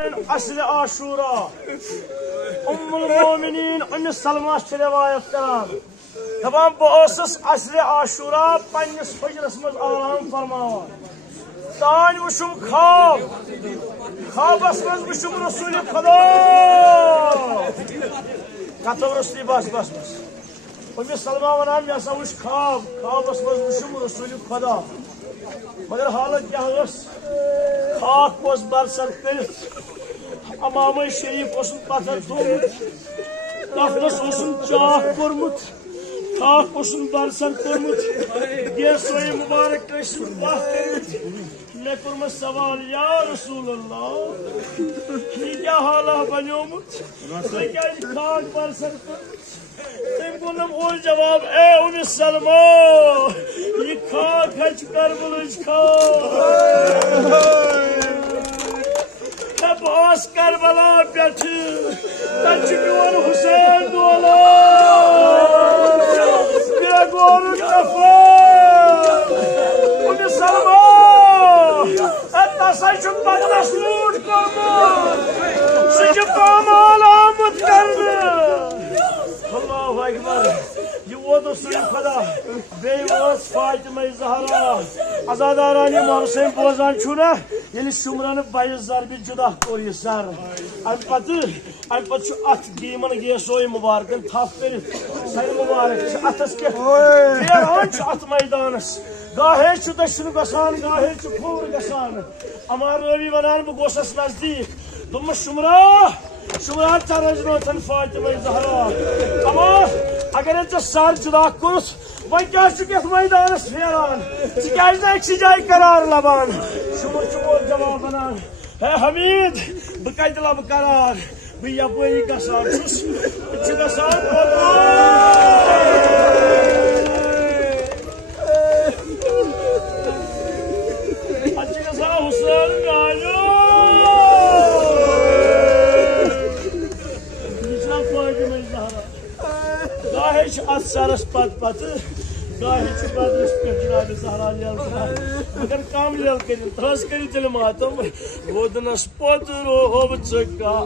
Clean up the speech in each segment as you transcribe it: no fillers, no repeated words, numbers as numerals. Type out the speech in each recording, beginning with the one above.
असर आशूरा उम्मुल मोमिनीन उम्मे सलमा से रिवायत करान दपान बस असर आशूरा पन्निस फजरस मज आराम फरमावान तान वुशुम ख्वाबस मज वुशुम रसूल खुदा कतो रसूल बस उम्मे सलमा वनान मे हसा वुश ख्वाबस मज वुशुम रसूल खुदा मगर हालत क्या खाक बरसर कर अमाम शरीफ पत्थर थोमुत तफस चाक कोर्मुत खाक बरसर कोर्मुत गेसोय मुबारक मे कोर्म सवाल या रसूल अल्लाह ये क्या हाला बन्योमुत क्या खाक बरसर तम गोनम ओल जवाब ए उम्मे सलमा ये खाक है करबलच खाक बस करबला पे तोन हुसैन दोला गोर उम्मे सलमा तसा बदलस लूट कमाल आमद कर अल्लाहु अकबर ये वो रसूल खुदा बेवस फातिमा ज़हरा अज़ादारान मोहसिन बोजान छुना यदि सुमरन 22 ज़रबी जुदा कोर ये सर अम पत अत दीमन गेसोय मुबारकन थफ कर सर मुबारक अतस के अत मैदानस गाहे दशन गसान गाहे खोर गसान अमार रवि वनान बह गोसस नजदीक तुम शुमरा चरजन फातिमा ज़हरा अमार अगर सर जुदा कुस वह क्या मैदानस फेरान क्या जाए करार लबान शुमर जवाब बनान है हमीद बह कत लब करार बह यपरी गसान हुसैन गाहे अत सरस पत गाहे बदरस पे जनाब ज़हरा मगर कम यल कर थस कर तेल मातम वोदनस पोत रोब चका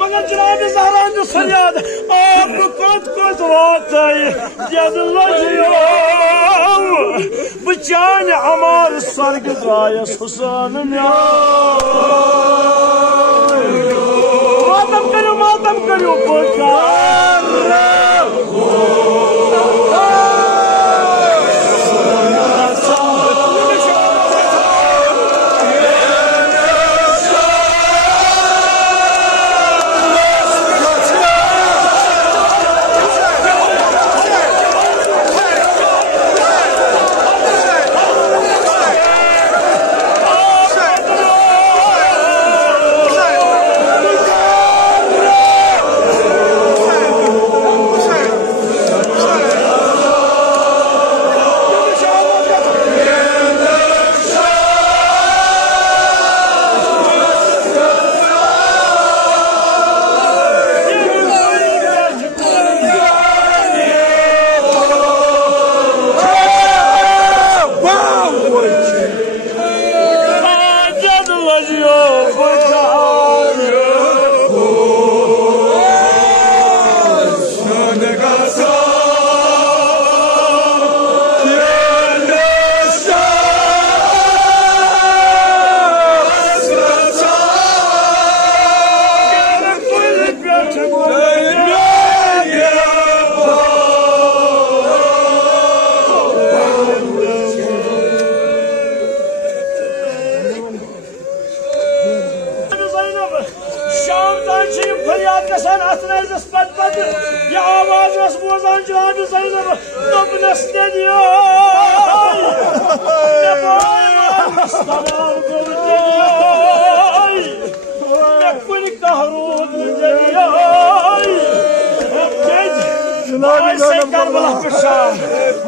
मगर जनाब ज़हरा जो फरियाद आप कोत वाता यद लजियो बचान हमार स्वर्ग रायस हुसैन मातम करो पुकार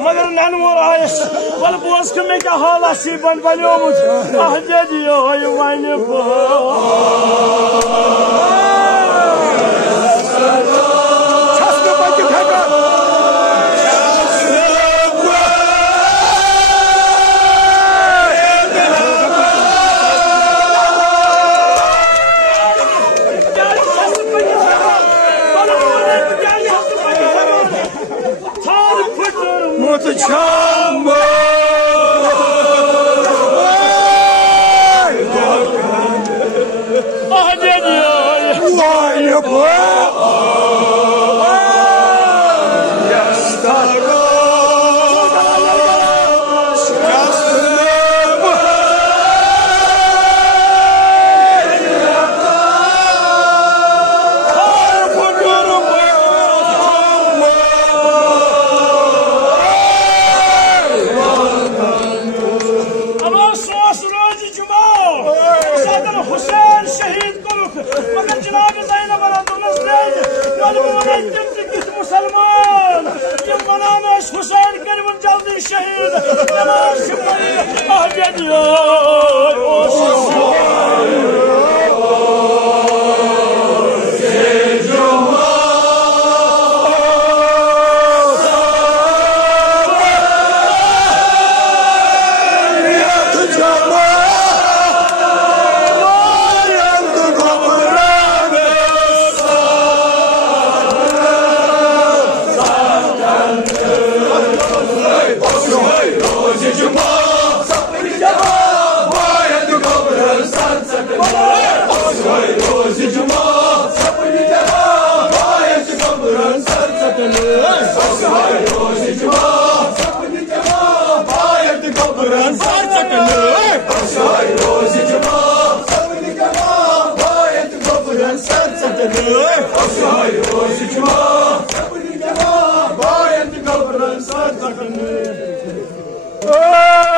मगर नन मोर आयस वल बोस के मे क्या हाल आसी बन बन्योमुत आह दे दियो वन Oh!